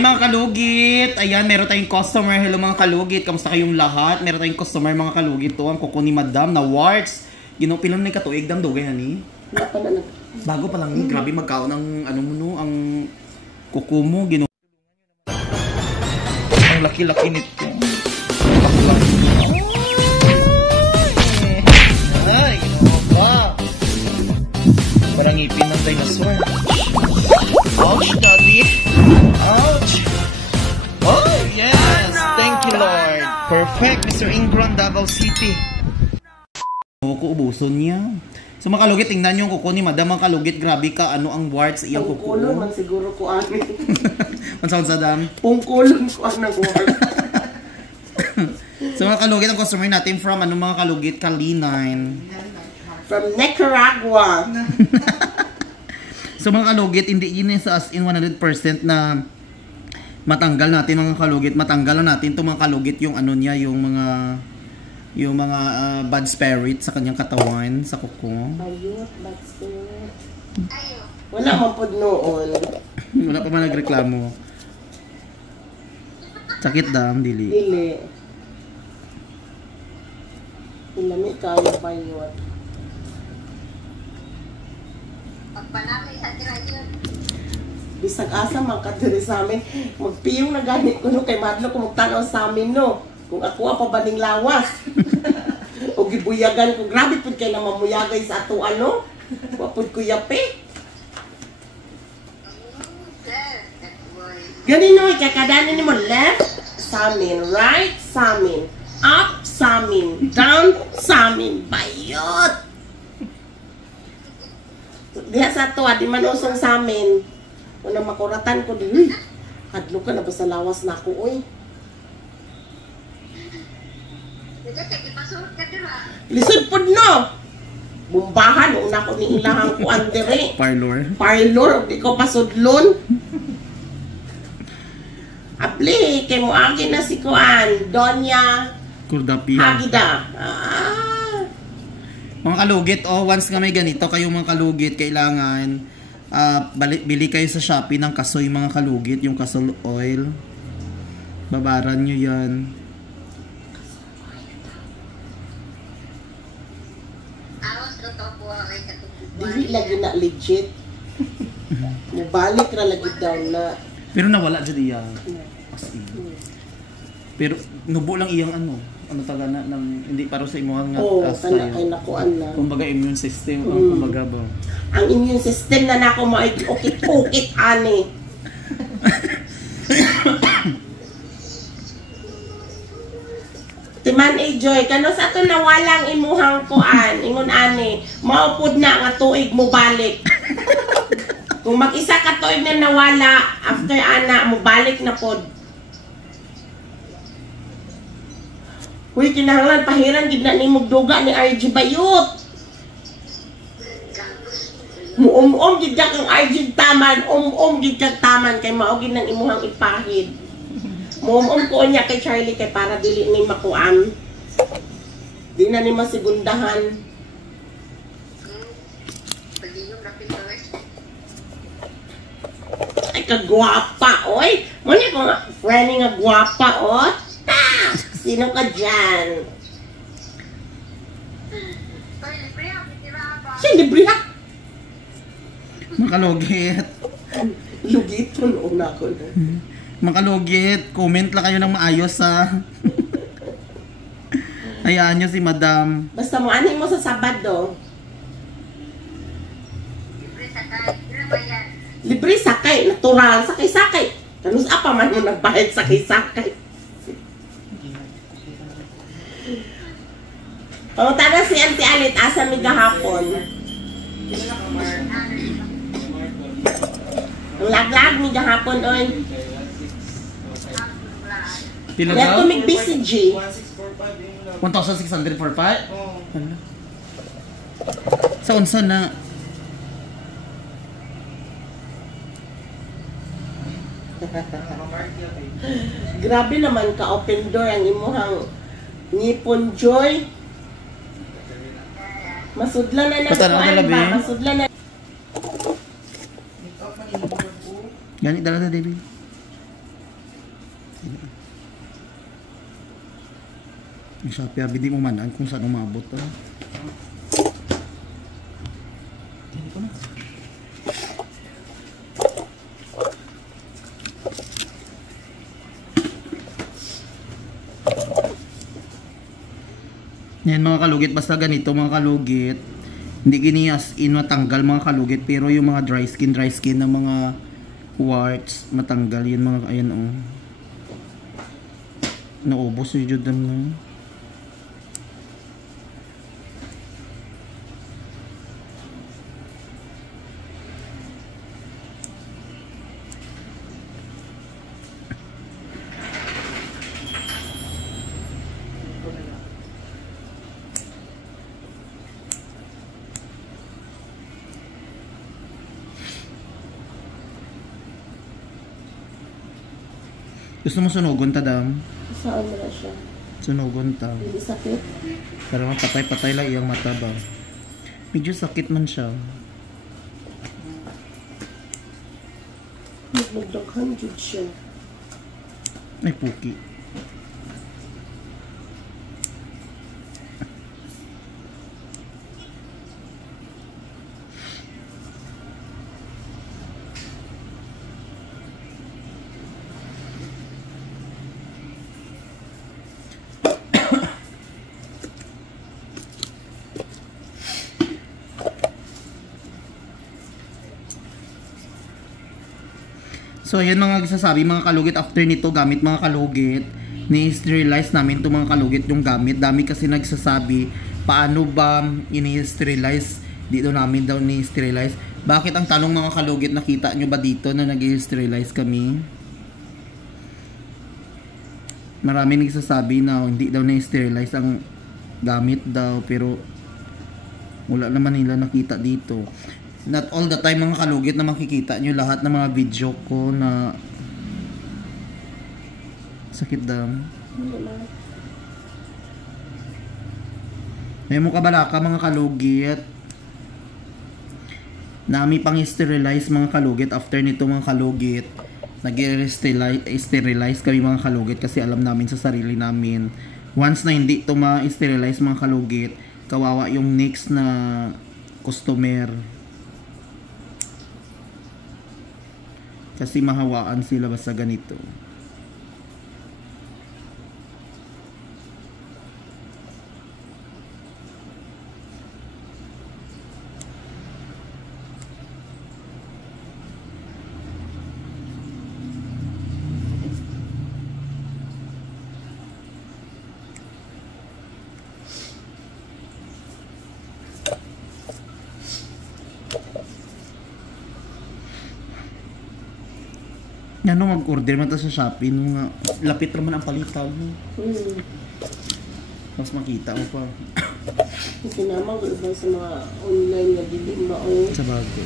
Mga kalugit, ayan, meron tayong customer. Hello mga kalugit, kamusta kayong lahat? Meron tayong customer mga kalugit to, ang kuko ni Madam na warts. Pilan na katuig dang dugay hani. Bago pa lang ni, grabe magkaon ng ano mo no, ang kuko mo gino. Ang laki-laki nito. Ay, ba? Parang ngipin ng dinosaur. Ouch, daddy. Ouch! Oh, yes! Thank you, Lord. Perfect, Mr. Ingron, Davao City. Kuko, ubuson niya. So, mga kalugit, tingnan yung kuko ni Madam. Mga kalugit, grabe ka. Ano ang warts iyang kuko? Pungkulon man siguro ko amin. Mansaon sa dam? Pungkulon ko ang warts. So, mga kalugit, ang customer natin from mga kalugit? Kalinine. From Nicaragua. So mga kalugit, hindi yun sa as in 100% na matanggal natin mga kalugit. Matanggal natin itong mga kalugit yung ano niya, yung mga bad spirit sa kanyang katawan, sa kuko. Bayot, bad spirit. Wala man po noon. Wala pa man nagreklamo. Sakit dam, dili. Dili. Ilami kayo bayot. Bisag asa makadiri sa amin, magpiyong na ganit ko no, kay madlo ko magtanaw sa amin no, kung ako pa ba ning lawas. O gibuyagan ko, grabe pud kay na mamuyagay sa ato ano, wapod ko yape. Ganino, ikakadanin ni mo left sa amin, right sa amin, up sa amin, down sa amin, bayot. Diha sa to, di man usong sa amin. Unang makuratan ko, di, hadlo ka na ba sa lawas na ako, oy. Lisod po no! Bumbahan, una ko ni ilahang ko andere. Parlor, di ko pasudlon. Apli, kay mo agi na si Kuan, Donya Kurdapia. Agida. Mga kalugit, once nga may ganito kayong mga kalugit, kailangan bili kayo sa Shopee ng kasoy mga kalugit, yung kasol oil. Babaran nyo yan. Dili lagi na legit. Mubalik na lagi daw na. Pero nawala dyan iya. Pero nubo lang iyang ano taga na ng hindi para sa imo nga kana kay nakuan na. Kumbaga immune system ang kumbaga ba. Ang immune system na nako mo ay ukit-ukit ani. Timan Joy, kano sa to nawalang imuhang kuan, ingon ani, maupod na nga tuig mo balik. Kung mag-isa ka tuig na nawala, after ana mo balik na pod. Uy, kinahanglan pahiran gid na nimog duga ni RG Bayot. Muom-om gid ka kang RG taman, gid kag taman kay mao gid nang imuhang ipahid. Muom-om ko niya kay Charlie kay para dili ni makuan. Di na ni masigundahan. Ay kagwapa, oy. Mo ni ko friend nga gwapa, oh. Sino ka dyan? Siya, libre ha? Makalugit. Lugit po noon ako. Makalugit. Comment lang kayo ng maayos ha. Hayaan nyo si Madam. Basta mo, anin mo sa Sabado? Libre sakay. Natural. Sakay-sakay. Kanus apa man mo nagbayad sakay-sakay. O, tara si Auntie Alit, asa mi gahapon. Ang lag-lag mi gahapon, oy. Pila Kaya daw? tumig BCG. 1,645? Oo. Sa unsa na? Grabe naman ka, open door ang imuhang ngipon joy. Masudlan na na kuan ba? Masudlan na. Gani dala na David. Ang Shopee, hindi mo manan kung saan umabot to. Hindi ko na. Yan mga kalugit, basta ganito mga kalugit, hindi ginias in matanggal mga kalugit, pero yung mga dry skin ng mga warts, matanggal yun mga, ayan oh. Naubos yung judam na. Gusto mo sunugon ta, dam? Saan mo na siya? Sunugon ta. Hindi sakit? Pero patay-patay lang iyang mata ba? Medyo sakit man siya. Nagdaghan jud siya. Ay, puki. So ayan mga sasabi mga kalugit, after nito gamit mga kalugit, ni-sterilize namin itong mga kalugit yung gamit. Dami kasi nagsasabi, paano ba ini-sterilize? Dito namin daw ni-sterilize. Bakit ang tanong mga kalugit, nakita nyo ba dito na nag-sterilize kami? Marami nagsasabi na hindi daw ni-sterilize ang gamit daw, pero wala naman nila nakita dito. Not all the time mga kalugit na makikita nyo lahat ng mga video ko na sakit dam. May mo kabalaka mga kalugit. Nami pang sterilize mga kalugit. After nito mga kalugit, nag-sterilize kami mga kalugit kasi alam namin sa sarili namin. Once na hindi ito ma-sterilize mga kalugit, kawawa yung next na customer. Kasi mahawaan sila basta ganito. Ano mag-order man ta sa Shopee nung lapit naman ang palitan mo. Mas makita mo pa. Kasi naman iba sa mga online na dili mao. Sa bago.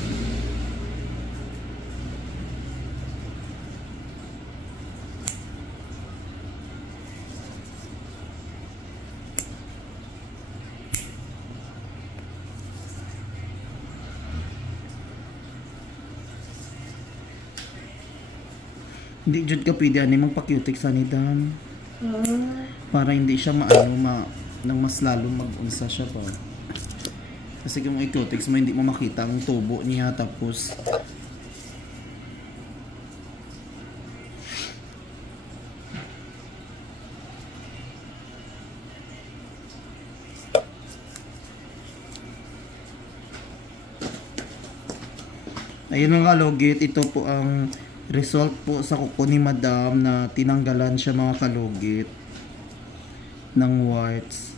Hindi jud ka pwede ani magpa-cutex sa nidan. Para hindi siya nang mas lalo mag-unsa siya pa. Kasi kung i-cutex mo hindi mo makita ang tubo niya tapos ayun mga kalugit, ito po ang result po sa kuko ni Madam na tinanggalan siya mga kalugit ng warts.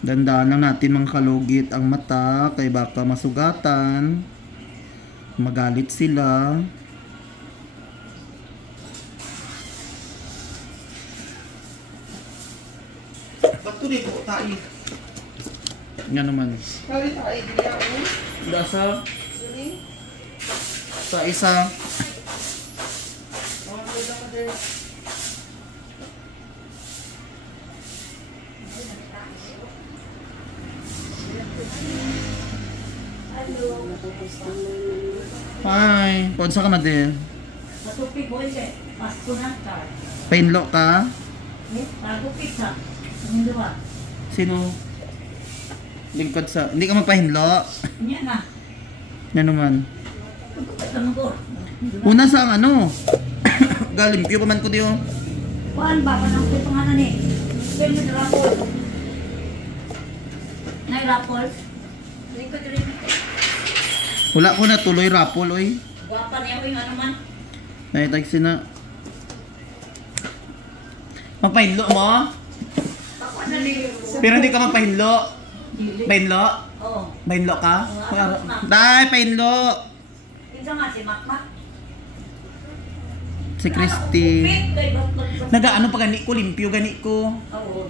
Dandaan lang natin mga kalugit ang mata kay baka masugatan, magalit sila. Bato di ko tayo. Nga naman. Kali tayo diya ko. Dasa Sorry. sa isa. Mga pwede ka din. Hi. Ponsa ka, Madel? Matupig mo eh. Pasko na ka. Painlo ka? Matupig ka. Hindi ba? Sino? Lingkod sa... Hindi ka magpahinlo? Niya na. Yan naman. Tanong ko. Una sa ano? Galimpyo pa man ko diyo. Kuan ba? Panang ko pangalan eh. Pwede na rapol. Nay rapol. Hindi ko rin. Wala ko na tuloy rapol, oy. Guwapa niya ko yung ano man. Naitag sina. Magpahinlo mo? Pakuan na niyo. Pero hindi ka magpahinlo. Pahinlo? Oo. Pahinlo ka? Dai, pahinlo. Ito nga si Makmak. Si Christy. Nagaano pa gani ko, limpyo gani ko. Oo.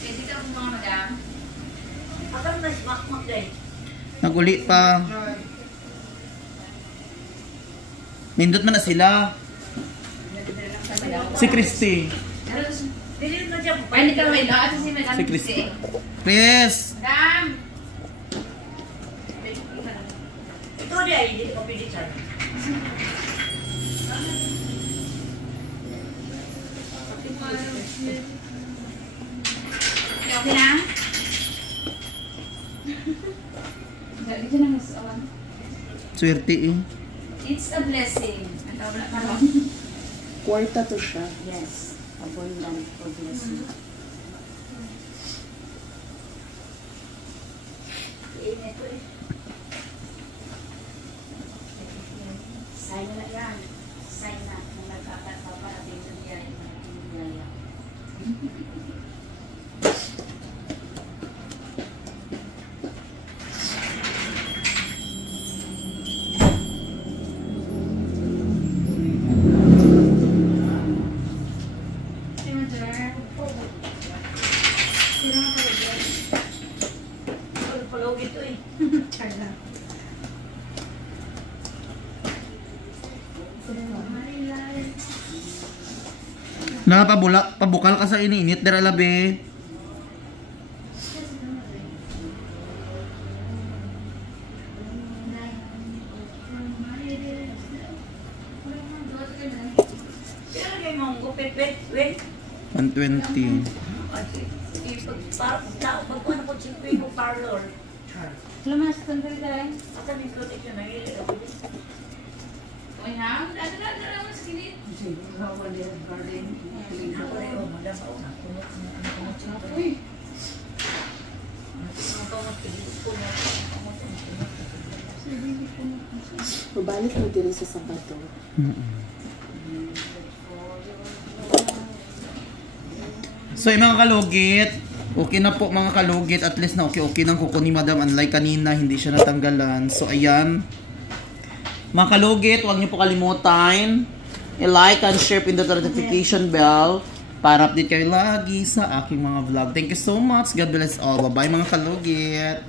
Pwede ka mga madam? Akan na si Makmak day. Naguli pa. Nindot man na sila. Si Christy. Dili na siya. Ay, hindi ka may lo. At si madam. Si Christy. Chris! Madam! Ito dia hindi ko pili siya. Okay na? Dali dyan ang masawan. Swerte eh. It's a blessing. Ang tawag na ron. Kwarta to siya. Yes. Abundant for blessing. Ito eh. Sign na yan. Sign na. Kung nagkakapaparating na niya yung Si Mother. Sino nga pala dyan? Palog ito eh. Charla. Pabukal ka sa ininit, dara labi. Pero kayo mong gupit-pit. Wait. 120. Pagkuhan ko si Queen of Parlor. Lumas, sandali tayo. Asa may protection na hili ako. Okay na? Ano lang mas kinit? Ako rin o, madam ako na. Kumot siya. Uy! Mabalik mo diri sa Sabado. So yung mga kalugit, okay na po mga kalugit, at least na okay ng kuko ni Madam, unlike kanina, hindi siya natanggalan. So ayan, mga kalugit, huwag niyo po kalimutan i-like and share, pindot the notification bell para update kayo lagi sa aking mga vlog. Thank you so much, God bless all, bye bye mga kalugit.